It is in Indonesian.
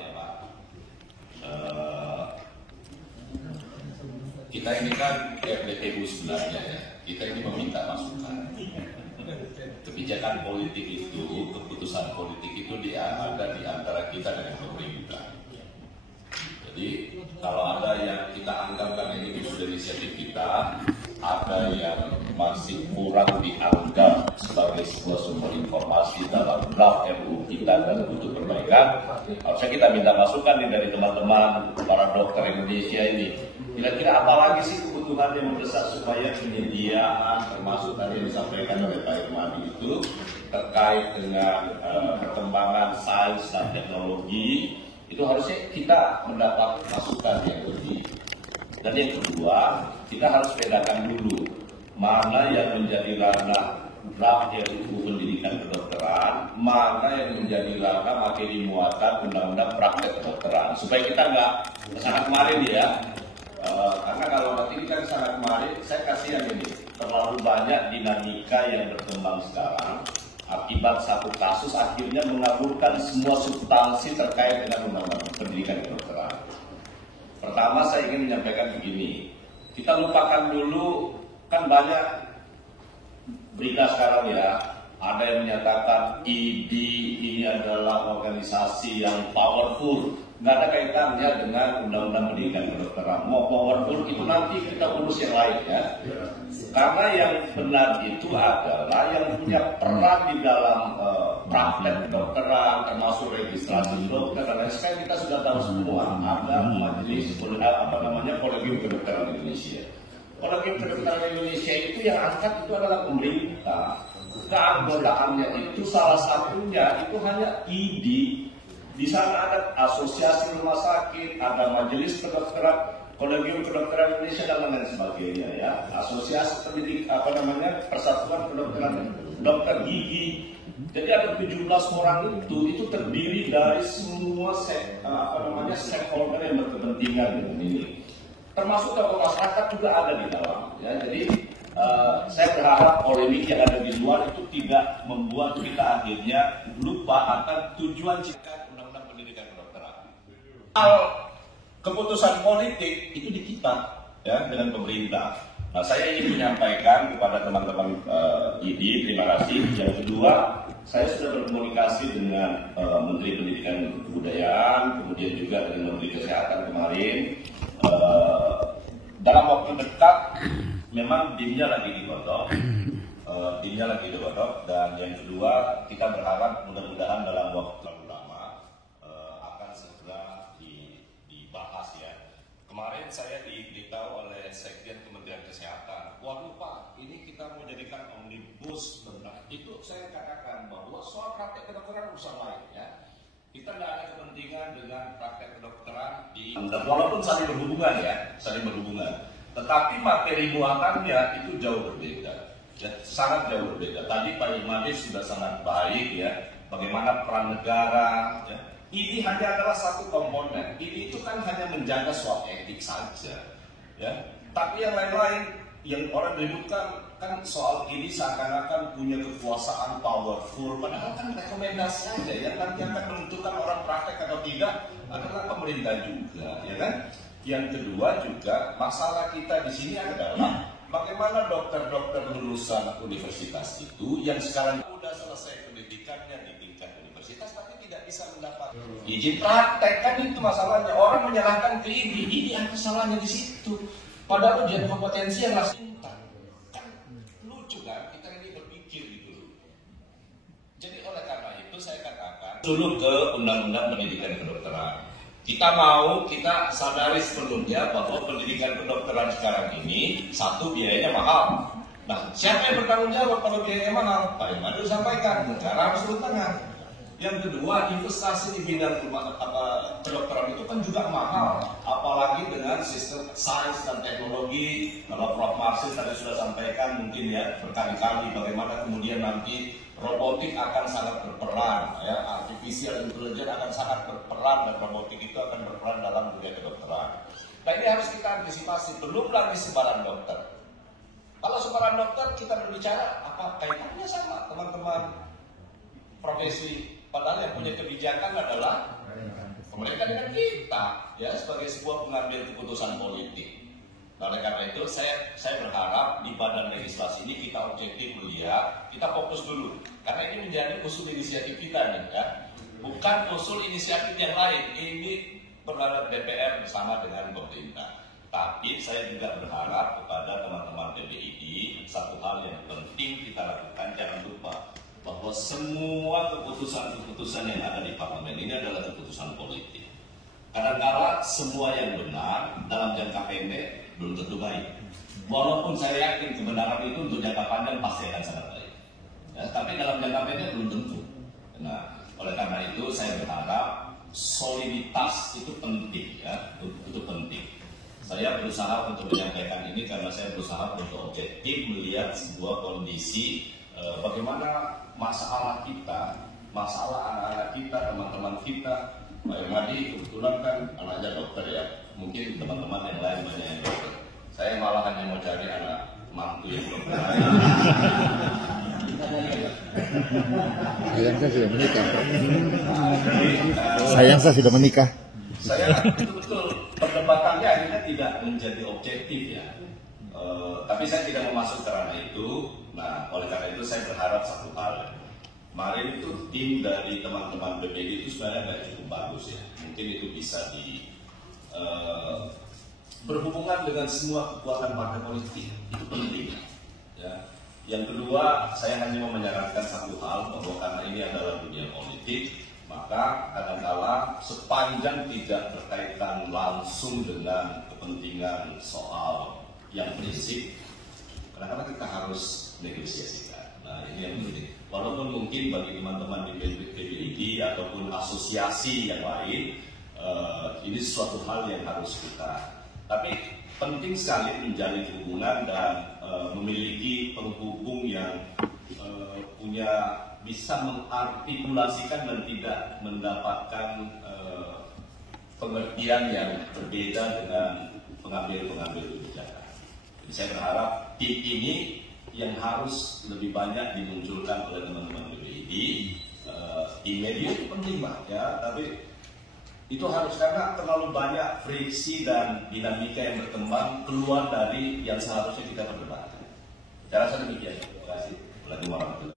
ya Pak. Kita ini kan RDPU sebenarnya ya, kita ini meminta masukan. Kebijakan politik itu, keputusan politik itu ada di antara kita dengan pemerintah. Jadi kalau ada yang kita anggapkan ini sudah inisiatif kita, ada yang masih kurang dianggap sebagai sebuah sumber informasi dalam draft RUU kita dan butuh perbaikan, harusnya kita minta masukan nih dari teman-teman para dokter Indonesia ini. Kira-kira apa lagi sih kebutuhan yang mendesak supaya penyediaan, termasuk tadi yang disampaikan oleh Pak Irmadi itu terkait dengan perkembangan sains dan teknologi, itu harusnya kita mendapat masukan yang lebih. Dan yang kedua, kita harus bedakan dulu mana yang menjadi ranah draft RUU pendidikan kedokteran, mana yang menjadi ranah materi muatan undang-undang praktek kedokteran, supaya kita nggak kesana kemarin ya. Karena kalau nanti kita kesana kemarin, saya kasihan ini terlalu banyak dinamika yang berkembang sekarang. Akibat satu kasus akhirnya mengaburkan semua substansi terkait dengan undang-undang pendidikan kedokteran. Pertama saya ingin menyampaikan begini, kita lupakan dulu, kan banyak berita sekarang ya, ada yang menyatakan ID ini adalah organisasi yang powerful. Nggak ada kaitannya dengan undang-undang pendidikan kedokteran. Mau powerful itu nanti kita urus yang lain ya. Karena yang benar itu adalah yang punya peran di dalam praktek kedokteran, termasuk registrasi dokter dan lain sebagainya. Kita sudah tahu semua ada majelis Kolegium Kedokteran Indonesia. Kolegium Kedokteran Indonesia itu yang angkat itu adalah pemerintah. Keanggotaannya itu salah satunya itu hanya ID. Di sana ada asosiasi rumah sakit, ada majelis kedokteran, Kolegium Kedokteran Indonesia dan lain sebagainya ya. Asosiasi Persatuan Kedokteran Dokter Gigi. Jadi ada 17 orang itu terdiri dari semua stakeholder yang berkepentingan dengan ini. Termasuk tokoh masyarakat juga ada di dalam ya. Jadi saya berharap polemik yang ada di luar itu tidak membuat kita akhirnya lupa akan tujuan ciptaan undang-undang pendidikan kedokteran. Hal keputusan politik itu di kita ya dengan pemerintah. Nah, saya ingin menyampaikan kepada teman-teman ID, terima kasih. Yang kedua, saya sudah berkomunikasi dengan Menteri Pendidikan dan Kebudayaan, kemudian juga dengan Menteri Kesehatan kemarin. Dalam waktu dekat memang dimnya lagi digodok, dan yang kedua kita berharap mudah-mudahan dalam waktu terlalu lama akan segera dibahas ya. Kemarin saya diberitahu oleh Sekjen Kementerian Kesehatan, waduh Pak, ini kita mau jadikan omnibus benar. Itu saya katakan bahwa soal praktek kedokteran urusan lain ya. Kita tidak ada kepentingan dengan praktek kedokteran walaupun saling berhubungan. Tetapi materi muatannya itu jauh berbeda, ya, sangat jauh berbeda. Tadi Pak Irmadi sudah sangat baik ya, bagaimana peran negara. Ya. Ini hanya adalah satu komponen. Ini itu kan hanya menjaga soal etik saja, ya. Tapi yang lain-lain yang orang ributkan kan soal ini seakan-akan punya kekuasaan powerful, padahal kan rekomendasi aja yang nanti akan menentukan orang praktek atau tidak adalah pemerintah juga, ya kan? Yang kedua juga masalah kita di sini adalah bagaimana dokter-dokter lulusan universitas itu yang sekarang sudah selesai pendidikannya di tingkat universitas tapi tidak bisa mendapat izin praktek, kan itu masalahnya. Orang menyerahkan ke ini apa salahnya di situ? Padahal ujian kompetensi yang harus kan lucu kan, kita ini berpikir gitu. Jadi oleh karena itu saya katakan dulu ke undang-undang pendidikan kedokteran. Kita sadari sepenuhnya bahwa pendidikan kedokteran sekarang ini satu biayanya mahal. Nah, siapa yang bertanggung jawab kalau biayanya mahal? Pak Irmadi sampaikan, negara harus turun tangan. Yang kedua, investasi di bidang kedokteran itu kan juga mahal, apalagi dengan sistem sains dan teknologi. Kalau Prof. Marsis tadi sudah sampaikan mungkin ya berkali-kali bagaimana kemudian nanti robotik akan sangat berperan, ya, artificial intelligence akan sangat berperan dan robotik itu akan berperan dalam dunia kedokteran. Nah ini harus kita antisipasi, belum lagi sebaran dokter. Kalau sebaran dokter kita berbicara apa kaitannya sama teman-teman profesi, padahal yang punya kebijakan adalah mereka dengan kita ya sebagai sebuah pengambil keputusan politik. Nah, oleh karena itu saya berharap di badan legislasi ini kita objektif melihat, kita fokus dulu karena ini menjadi usul inisiatif kita nih ya, bukan usul inisiatif yang lain. Ini berharap DPR bersama dengan pemerintah. Tapi saya juga berharap kepada teman-teman PBID satu hal yang penting kita lakukan, jangan lupa bahwa semua keputusan-keputusan yang ada di parlemen ini adalah keputusan politik. Kadang-kala semua yang benar dalam jangka pendek belum tentu baik. Walaupun saya yakin kebenaran itu untuk jangka panjang pasti akan sangat baik. Ya, tapi dalam jangka pendek belum tentu. Nah, oleh karena itu saya berharap soliditas itu penting ya, itu penting. Saya berusaha untuk menyampaikan ini karena saya berusaha untuk objektif melihat sebuah kondisi bagaimana masalah kita, masalah anak-anak kita, teman-teman kita. Pak Irmadi kebetulan kan anaknya dokter ya, mungkin teman-teman yang lain banyak yang dokter. Saya malah hanya mau cari anak mantu yang dokter. Sayang saya sudah menikah. Sayang saya sudah menikah. Saya betul-betul perdebatannya akhirnya tidak menjadi objektif ya. Tapi saya tidak mau masuk ke ranah itu. Nah, oleh karena itu saya berharap satu hal. Kemarin itu tim dari teman-teman BPD itu sebenarnya nggak cukup bagus ya. Mungkin itu bisa berhubungan dengan semua kekuatan partai politik, itu penting. Ya. Yang kedua, saya hanya mau menyarankan satu hal bahwa karena ini adalah dunia politik, maka kadang-kala sepanjang tidak berkaitan langsung dengan kepentingan soal yang prinsip, kadang-kadang kita harus negosiasikan. Nah, ini yang penting. Walaupun mungkin bagi teman-teman di PBID ataupun asosiasi yang lain, ini sesuatu hal yang harus kita. Tapi penting sekali menjalin hubungan dan memiliki penghubung yang bisa mengartikulasikan dan tidak mendapatkan pengertian yang berbeda dengan pengambil kebijakan. Jadi saya berharap tim ini yang harus lebih banyak dimunculkan oleh teman-teman PBID. Di media itu penting Pak ya, tapi itu harus karena terlalu banyak friksi dan dinamika yang berkembang keluar dari yang seharusnya kita perdebatkan. Saya rasa demikian. Terima kasih.